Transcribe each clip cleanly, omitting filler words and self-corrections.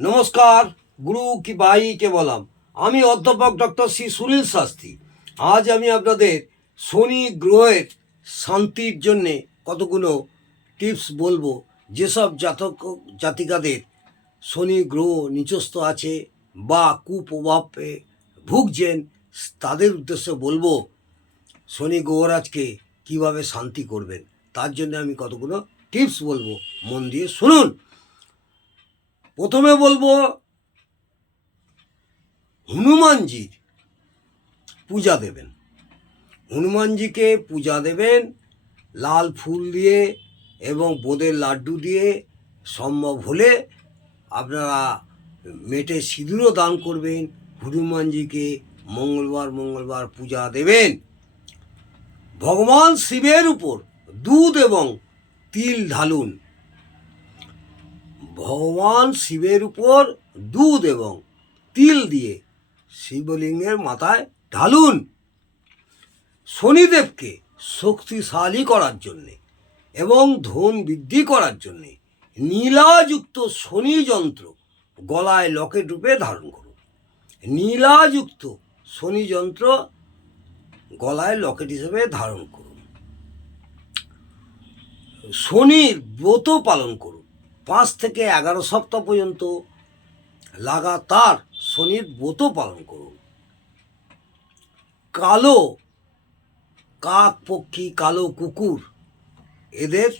নমস্কার, গুরু কি ভাইকে বললাম। আমি অধ্যাপক ডক্টর শ্রী সুনীল শাস্ত্রী। আজ আমি আপনাদের শনি গ্রহের শান্তির জন্যে কতগুলো টিপস বলবো। যেসব জাতিকাদের শনি গ্রহ নিচস্থ আছে বা কুপ্রভাবে ভুগছেন, তাদের উদ্দেশ্যে বলবো শনি গ্রহরাজকে কিভাবে শান্তি করবেন। তার জন্য আমি কতগুলো টিপস বলবো, মন দিয়ে শুনুন। প্রথমে বলবো হনুমানজির পূজা দেবেন। হনুমানজিকে পূজা দেবেন লাল ফুল দিয়ে এবং বোঁদের লাড্ডু দিয়ে। সম্ভব হলে আপনারা মেটে সিঁদুরও দান করবেন। হনুমানজিকে মঙ্গলবার পূজা দেবেন। ভগবান শিবের উপর দুধ এবং তিল ঢালুন। ভগবান শিবের উপর দুধ এবং তিল দিয়ে শিবলিঙ্গের মাথায় ঢালুন। শনিদেবকে শক্তিশালী করার জন্যে এবং ধন বৃদ্ধি করার জন্যে নীলাযুক্ত শনি যন্ত্র গলায় লকেট রূপে ধারণ করুন। নীলাযুক্ত শনি যন্ত্র গলায় লকেট হিসেবে ধারণ করুন। শনির ব্রত পালন করুন। 5 থেকে 11 সপ্তাহ পর্যন্ত লাগাতার শনির ব্রত পালন করুন। কালো কাক পক্ষী, কালো কুকুর, এদের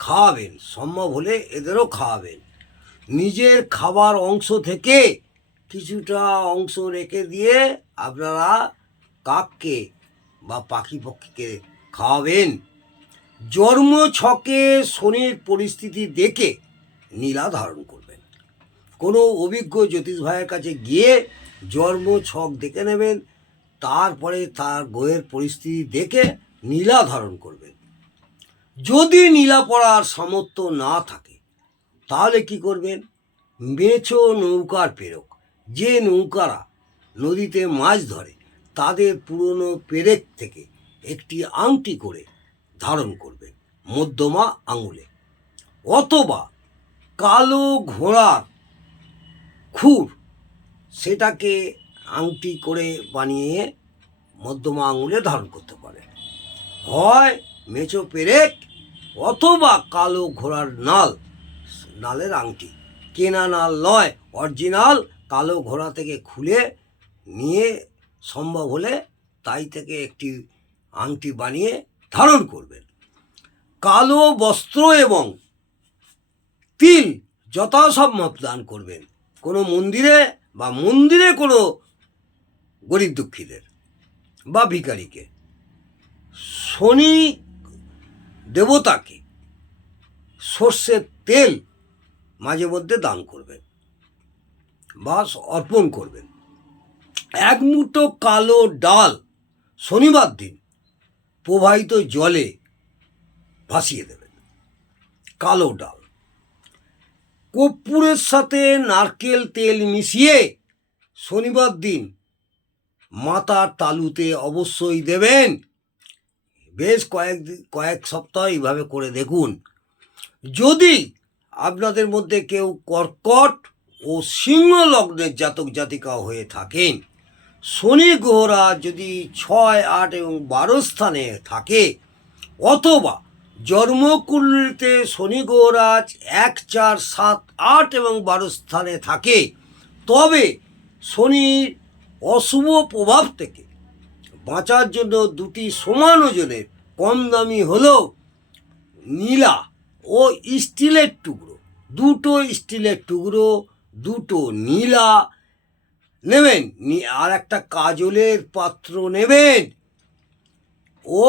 খাওয়াবেন। সম্ভব হলে এদেরও খাওয়াবেন। নিজের খাবার অংশ থেকে কিছুটা অংশ রেখে দিয়ে আপনারা কাককে বা পাখি পক্ষীকে খাওয়াবেন। জন্ম ছকে শনির পরিস্থিতি দেখে নীলা ধারণ করবেন। কোনো অভিজ্ঞ জ্যোতিষ ভাইয়ের কাছে গিয়ে জন্ম ছক দেখে নেবেন, তারপরে তার গ্রহের পরিস্থিতি দেখে নীলা ধারণ করবেন। যদি নীলা পড়ার সামর্থ্য না থাকে তাহলে কি করবেন? মেছো নৌকার পেরেক, যে নৌকারা নদীতে মাছ ধরে তাদের পুরনো পেরেক থেকে একটি আংটি করে ধারণ করবেন মধ্যমা আঙুলে, অথবা কালো ঘোড়ার খুর, সেটাকে আংটি করে বানিয়ে মধ্যমা আঙুলে ধারণ করতে পারেন। হয় মেছো পেরেক অথবা কালো ঘোড়ার নালের আংটি, কেনা নাল নয়, অরিজিনাল কালো ঘোড়া থেকে খুলে নিয়ে সম্ভব হলে তাই থেকে একটি আংটি বানিয়ে ধারণ করবেন। কালো বস্ত্র এবং তিল যথাসম্ভব দান করবেন কোনো মন্দিরে কোনো গরিব দুঃখীদের বা ভিখারিকে। শনি দেবতাকে সর্ষের তেল মাঝে মধ্যে দান করবেন বা অর্পণ করবেন। 1 মুঠো কালো ডাল শনিবার দিন প্রবাহিত জলে ভাসিয়ে দেবেন। কালো ডাল কর্পূরের সাথে নারকেল তেল মিশিয়ে শনিবার দিন মাথার তালুতে অবশ্যই দেবেন। বেশ কয়েক সপ্তাহ এইভাবে করে দেখুন। যদি আপনাদের মধ্যে কেউ কর্কট ও সিংহ লগ্নের জাতক জাতিকা হয়ে থাকেন, শনি গ্রহরা যদি 6, 8 এবং 12 স্থানে থাকে, অথবা জন্মকুণ্ডলিতে শনি গ্রহরাজ 1, 4, 7, 8 এবং 12 স্থানে থাকে, তবে শনির অশুভ প্রভাব থেকে বাঁচার জন্য 2টি সমান ওজনের কম দামি হলো নীলা ও স্টিলের টুকরো। 2টো স্টিলের টুকরো, 2টো নীলা নেবেন, আর একটা কাজলের পাত্র নেবেন ও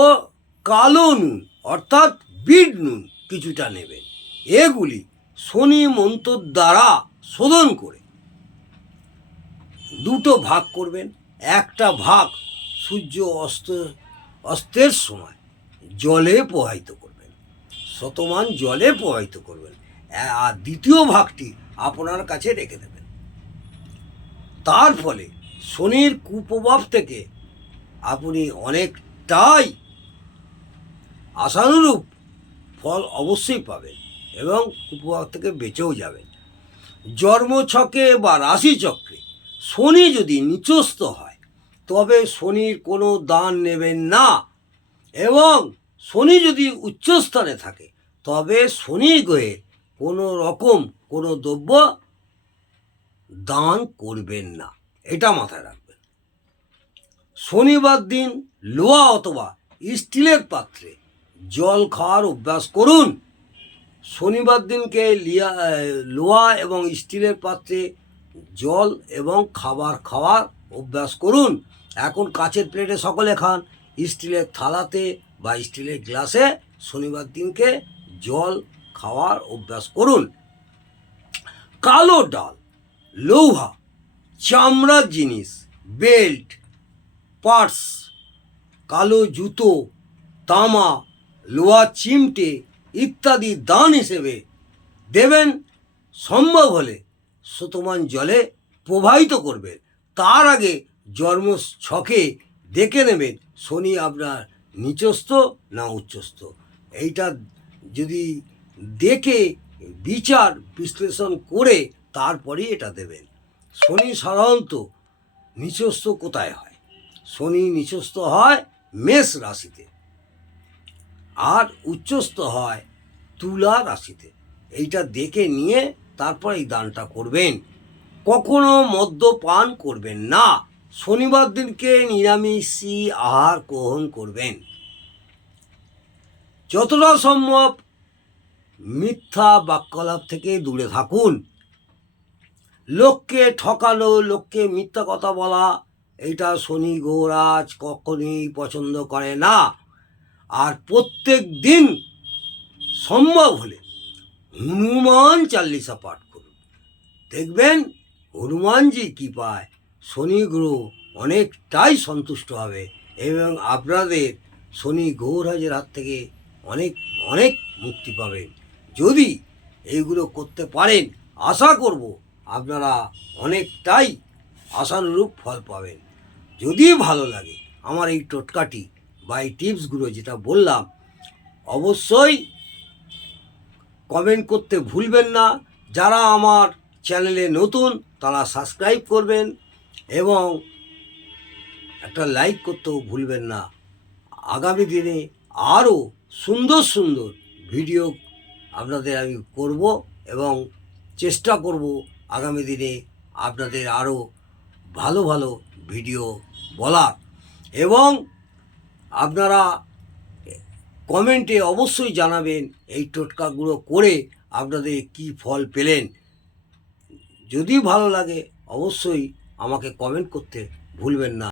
কালো নুন অর্থাৎ বিট নুন কিছুটা নেবেন। এগুলি শনি মন্ত্র দ্বারা শোধন করে 2টো ভাগ করবেন। একটা ভাগ সূর্য অস্তের সময় জলে প্রবাহিত করবেন, শতমান জলে প্রবাহিত করবেন, আর দ্বিতীয় ভাগটি আপনার কাছে রেখে দেবেন। তার ফলে শনির কুপ্রভাব থেকে আপনি অনেকটাই আশানুরূপ ফল অবশ্যই পাবেন এবং কুপ্রভাব থেকে বেঁচেও যাবেন। জন্মছকে বা রাশিচক্রে শনি যদি নিচস্থ হয় তবে শনির কোনো দান নেবেন না, এবং শনি যদি উচ্চস্থানে থাকে তবে শনি গ্রহের কোনো রকম কোনো দ্রব্য দান করবেন না, এটা মাথায় রাখবেন। শনিবার দিন লোহা অথবা স্টিলের পাত্রে জল খাওয়ার অভ্যাস করুন। শনিবার দিনকে লোহা এবং স্টিলের পাত্রে জল এবং খাবার খাওয়ার অভ্যাস করুন। এখন কাচের প্লেটে সকলে খান, স্টিলের থালাতে বা স্টিলের গ্লাসে শনিবার দিনকে জল খাওয়ার অভ্যাস করুন। কালো ডাল, লৌহা, চামড়ার জিনিস, বেল্ট, পার্স, কালো জুতো, তামা, লোহার চিমটে ইত্যাদি দান হিসেবে দেবেন। সম্ভব হলে শতমান জলে প্রবাহিত করবেন। তার আগে জন্ম ছকে দেখে নেবেন শনি আপনার নিচস্থ না উচ্চস্থ। এইটা যদি দেখে বিচার বিশ্লেষণ করে তারপরেই এটা দেবেন। শনি সাধারণত নিচস্থ কোথায় হয়? শনি নিচস্থ হয় মেষ রাশিতে, আর উচ্চস্থ হয় তুলা রাশিতে। এইটা দেখে নিয়ে তারপর এই দানটা করবেন। কখনো মদ্যপান করবেন না। শনিবার দিনকে নিরামিষই আহার গ্রহণ করবেন। যতটা সম্ভব মিথ্যা বাক্যালাপ থেকে দূরে থাকুন। লোককে ঠকানো, লোককে মিথ্যা কথা বলা, এটা শনি গ্রহরাজ কখনোই পছন্দ করে না। আর প্রত্যেক দিন সম্ভব হলে হনুমান চাল্লিশা পাঠ করুন। দেখবেন হনুমানজি কৃপায় শনি গ্রহ অনেকটাই সন্তুষ্ট হবে এবং আপনাদের শনি গ্রহরাজের হাত থেকে অনেক অনেক মুক্তি পাবেন। যদি এইগুলো করতে পারেন আশা করব আপনারা অনেকটাই আশানুরূপ ফল পাবেন। যদি ভালো লাগে আমার এই টোটকাটি বা এই টিপসগুলো যেটা বললাম, অবশ্যই কমেন্ট করতে ভুলবেন না। যারা আমার চ্যানেলে নতুন তারা সাবস্ক্রাইব করবেন এবং একটা লাইক করতেও ভুলবেন না। আগামী দিনে আরও সুন্দর সুন্দর ভিডিও আপনাদের আমি করব এবং চেষ্টা করব আগামী দিনে আপনাদের আরও ভালো ভালো ভিডিও বলার। এবং আপনারা কমেন্টে অবশ্যই জানাবেন এই টোটকাগুলো করে আপনাদের কি ফল পেলেন। যদি ভালো লাগে অবশ্যই আমাকে কমেন্ট করতে ভুলবেন না।